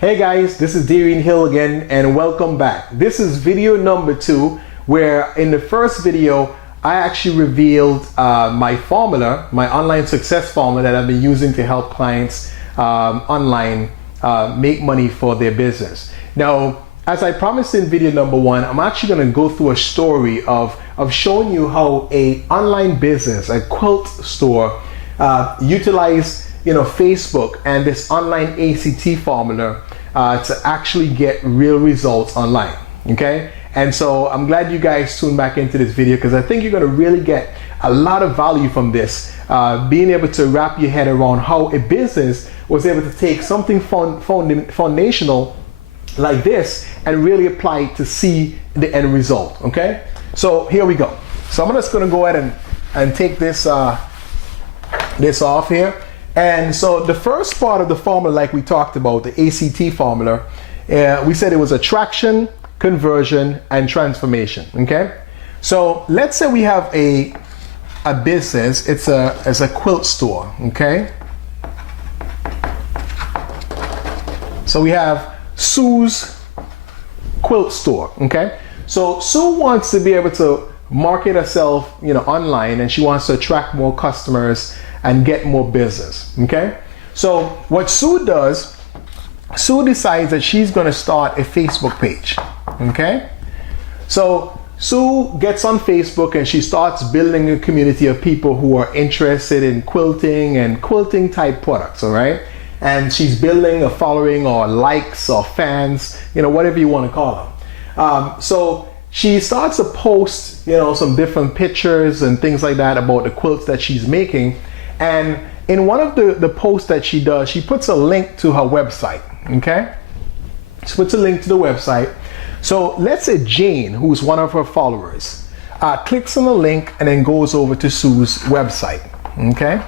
Hey guys, this is Darian Hill again and welcome back. This is video number 2 where in the first video I actually revealed my formula, my online success formula that I've been using to help clients online make money for their business. Now, as I promised in video number 1, I'm actually going to go through a story of showing you how a online business, a quilt store, utilize Facebook and this online ACT formula to actually get real results online. Okay, and so I'm glad you guys tuned back into this video because I think you're going to really get a lot of value from this, being able to wrap your head around how a business was able to take something foundational like this and really apply it to see the end result. Okay, so here we go. So I'm just going to go ahead and take this this off here. And so the first part of the formula, like we talked about, the ACT formula, we said it was attraction, conversion, and transformation. Okay, so let's say we have a business. It's a quilt store. Okay, so we have Sue's quilt store. Okay, so Sue wants to be able to market herself, online, and she wants to attract more customers and get more business. Okay, so what Sue does, Sue decides that she's going to start a Facebook page. Okay, so Sue gets on Facebook and she starts building a community of people who are interested in quilting and quilting type products. All right, and she's building a following or likes or fans, whatever you want to call them. So she starts to post, some different pictures and things like that about the quilts that she's making. And in one of the posts that she does, she puts a link to her website. Okay, she puts a link to the website. So let's say Jane, who's one of her followers, clicks on the link and then goes over to Sue's website. Okay,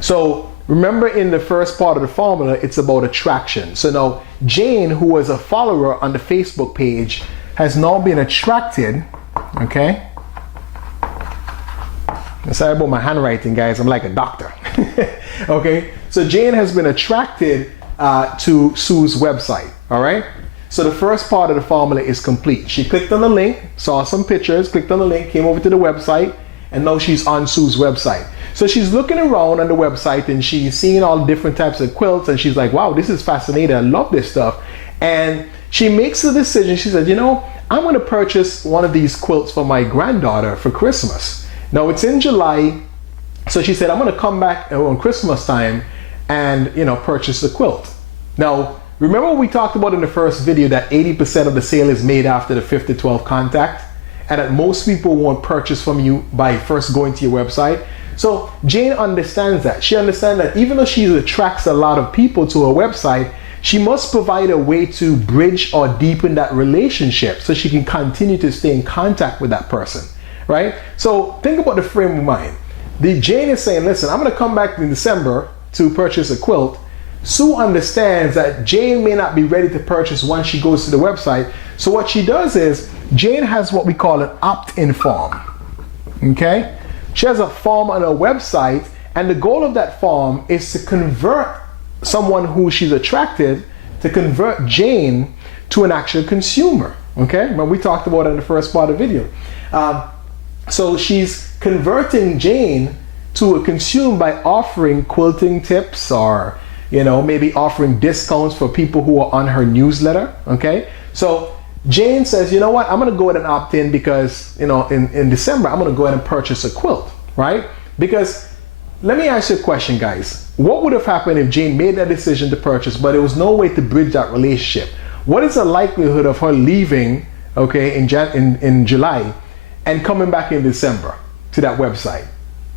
so remember in the first part of the formula, it's about attraction. So now Jane, who was a follower on the Facebook page, has now been attracted. Okay, sorry about my handwriting, guys. I'm like a doctor. Okay, so Jane has been attracted to Sue's website. All right, so the first part of the formula is complete. She clicked on the link, saw some pictures, clicked on the link, came over to the website, and now she's on Sue's website. So she's looking around on the website and she's seeing all different types of quilts, and she's like, wow, this is fascinating. I love this stuff. And she makes a decision. She said, I'm going to purchase one of these quilts for my granddaughter for Christmas. Now it's in July, so she said, I'm going to come back on Christmas time and, purchase the quilt. Now, remember we talked about in the first video that 80% of the sale is made after the 5th to 12th contact, and that most people won't purchase from you by first going to your website. So Jane understands that. She understands that even though she attracts a lot of people to her website, she must provide a way to bridge or deepen that relationship so she can continue to stay in contact with that person. Right? So think about the frame of mind. Jane is saying, listen, I'm going to come back in December to purchase a quilt. Sue understands that Jane may not be ready to purchase once she goes to the website. So what she does is, Jane has what we call an opt-in form. Okay? She has a form on her website, and the goal of that form is to convert someone who she's attracted, to convert Jane to an actual consumer. Okay? Remember we talked about it in the first part of the video. So she's converting Jane to a consumer by offering quilting tips or, maybe offering discounts for people who are on her newsletter. Okay, so Jane says, you know what, I'm going to go ahead and opt in because, in December, I'm going to go ahead and purchase a quilt, right? Because let me ask you a question, guys. What would have happened if Jane made that decision to purchase, but there was no way to bridge that relationship? What is the likelihood of her leaving, okay, in July and coming back in December to that website,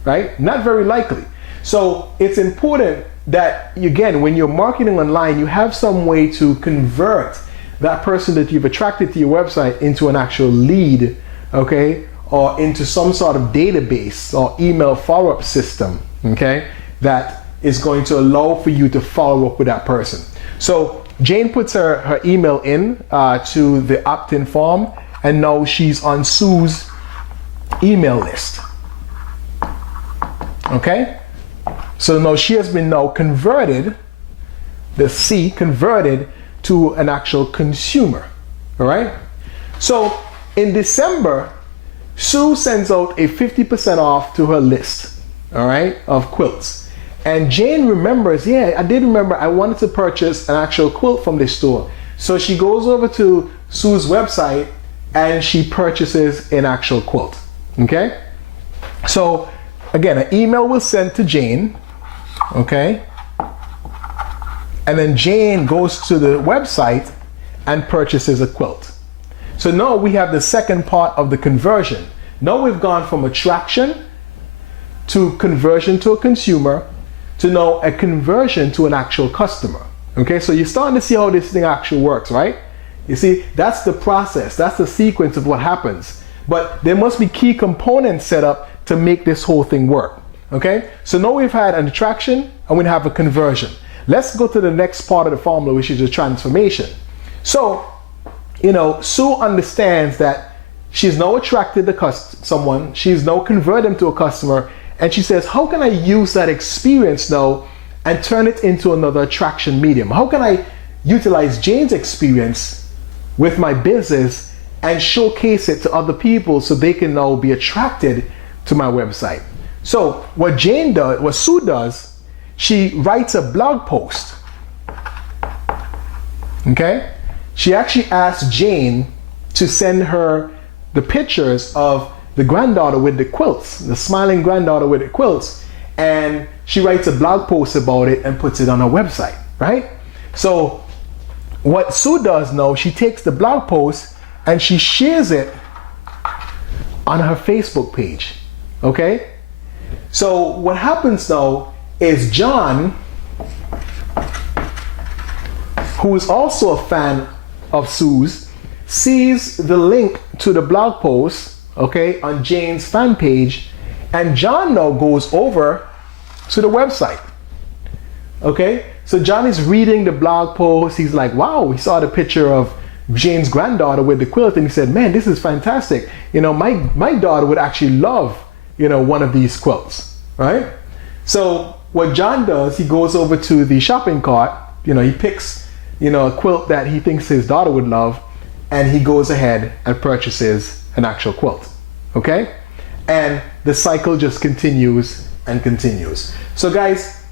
right? Not very likely. So it's important that, again, when you're marketing online, you have some way to convert that person that you've attracted to your website into an actual lead, okay, or into some sort of database or email follow-up system, okay, that is going to allow for you to follow up with that person. So Jane puts her email in to the opt-in form, and now she's on Sue's email list. Okay, so now she has been now converted the C, converted to an actual consumer. All right? So in December, Sue sends out a 50% off to her list, all right, of quilts. And Jane remembers, yeah, I did remember I wanted to purchase an actual quilt from this store. So she goes over to Sue's website and she purchases an actual quilt, okay? So again, an email was sent to Jane, okay? And then Jane goes to the website and purchases a quilt. So now we have the second part of the conversion. Now we've gone from attraction to conversion to a consumer to now a conversion to an actual customer. Okay, so you're starting to see how this thing actually works, right? You see, that's the process, that's the sequence of what happens. But there must be key components set up to make this whole thing work. Okay, so now we've had an attraction and we have a conversion. Let's go to the next part of the formula, which is the transformation. So, you know, Sue understands that she's now attracted to someone, she's now converted them to a customer, and she says, how can I use that experience now and turn it into another attraction medium? How can I utilize Jane's experience with my business and showcase it to other people so they can now be attracted to my website? So what Sue does, she writes a blog post. Okay? She actually asked Jane to send her the pictures of the granddaughter with the quilts, the smiling granddaughter with the quilts, and she writes a blog post about it and puts it on her website, right? So what Sue does now, she takes the blog post and she shares it on her Facebook page, okay? So what happens now is John, who is also a fan of Sue's, sees the link to the blog post, okay, on Jane's fan page, and John now goes over to the website. Okay, so John is reading the blog post. He's like, wow, he saw the picture of Jane's granddaughter with the quilt, and he said, man, this is fantastic. You know, my daughter would actually love, you know, one of these quilts, right? So what John does, he goes over to the shopping cart, you know, he picks, you know, a quilt that he thinks his daughter would love, and he goes ahead and purchases an actual quilt, okay? And the cycle just continues and continues. So guys,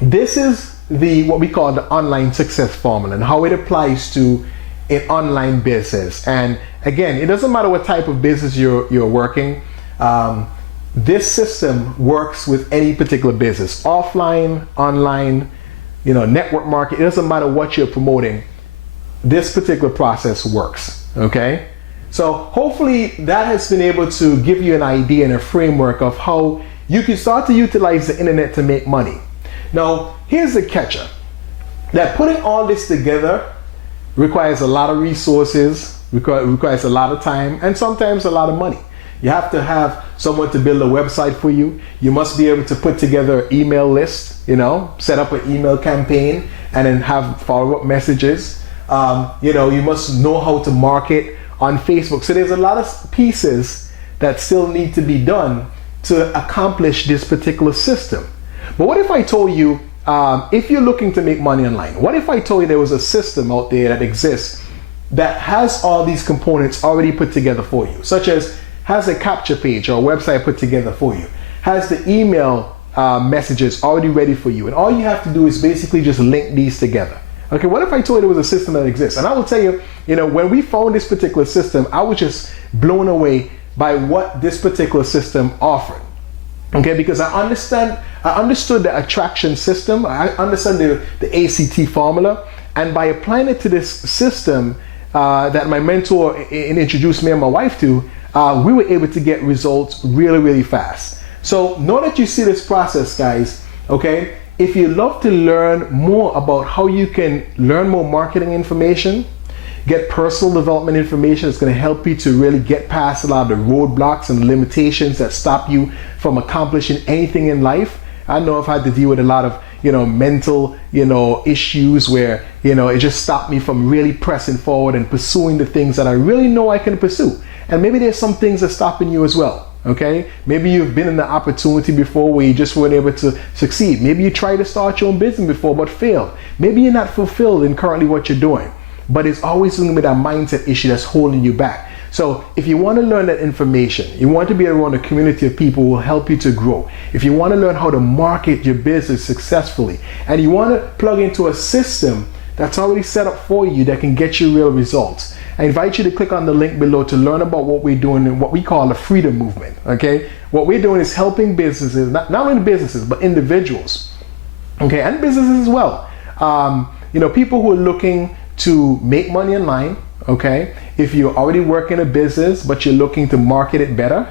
this is what we call the online success formula and how it applies to an online business. And again, it doesn't matter what type of business you're working. This system works with any particular business, offline, online, you know, network market. It doesn't matter what you're promoting. This particular process works, okay? So hopefully that has been able to give you an idea and a framework of how you can start to utilize the internet to make money. Now, here's the catcher. That putting all this together requires a lot of resources, requires a lot of time, and sometimes a lot of money. You have to have someone to build a website for you. You must be able to put together an email list, you know, set up an email campaign, and then have follow-up messages. You know, you must know how to market on Facebook. So there's a lot of pieces that still need to be done to accomplish this particular system. But what if I told you, if you're looking to make money online, what if I told you there was a system out there that exists that has all these components already put together for you, such as has a capture page or a website put together for you, has the email messages already ready for you, and all you have to do is basically just link these together. Okay, what if I told you there was a system that exists? And I will tell you, you know, when we found this particular system, I was just blown away by what this particular system offered. Okay, because I understood the attraction system, I understand the ACT formula, and by applying it to this system that my mentor introduced me and my wife to, we were able to get results really, really fast. So now that you see this process, guys, okay, if you love to learn more about how you can learn more marketing information, get personal development information that's going to help you to really get past a lot of the roadblocks and limitations that stop you from accomplishing anything in life. I know I've had to deal with a lot of, you know, mental, you know, issues where, you know, it just stopped me from really pressing forward and pursuing the things that I really know I can pursue. And maybe there's some things that's stopping you as well. Okay, maybe you've been in the opportunity before where you just weren't able to succeed. Maybe you tried to start your own business before but failed. Maybe you're not fulfilled in currently what you're doing, but it's always going to be that mindset issue that's holding you back. So if you want to learn that information, you want to be around a community of people who will help you to grow. If you want to learn how to market your business successfully, and you want to plug into a system that's already set up for you that can get you real results, I invite you to click on the link below to learn about what we're doing in what we call the Freedom Movement. Okay, what we're doing is helping businesses, not only businesses, but individuals, okay, and businesses as well. People who are looking to make money online. Okay, if you're already working a business but you're looking to market it better,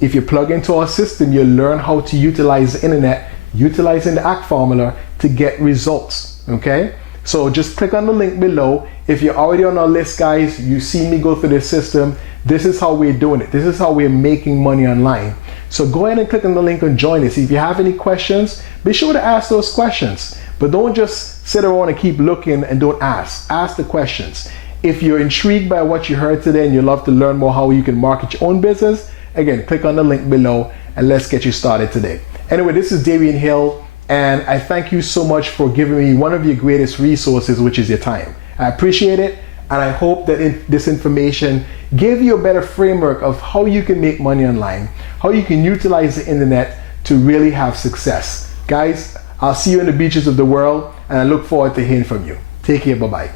if you plug into our system, you'll learn how to utilize the internet, utilizing the ACT formula to get results. Okay, so just click on the link below. If you're already on our list, guys, you see me go through this system. This is how we're doing it. This is how we're making money online. So go ahead and click on the link and join us. If you have any questions, be sure to ask those questions, but don't just sit around and keep looking and don't ask. Ask the questions. If you're intrigued by what you heard today and you'd love to learn more how you can market your own business, again, click on the link below and let's get you started today. Anyway, this is Darian Hill, and I thank you so much for giving me one of your greatest resources, which is your time. I appreciate it, and I hope that this information gave you a better framework of how you can make money online, how you can utilize the internet to really have success. Guys, I'll see you in the beaches of the world, and I look forward to hearing from you. Take care, bye-bye.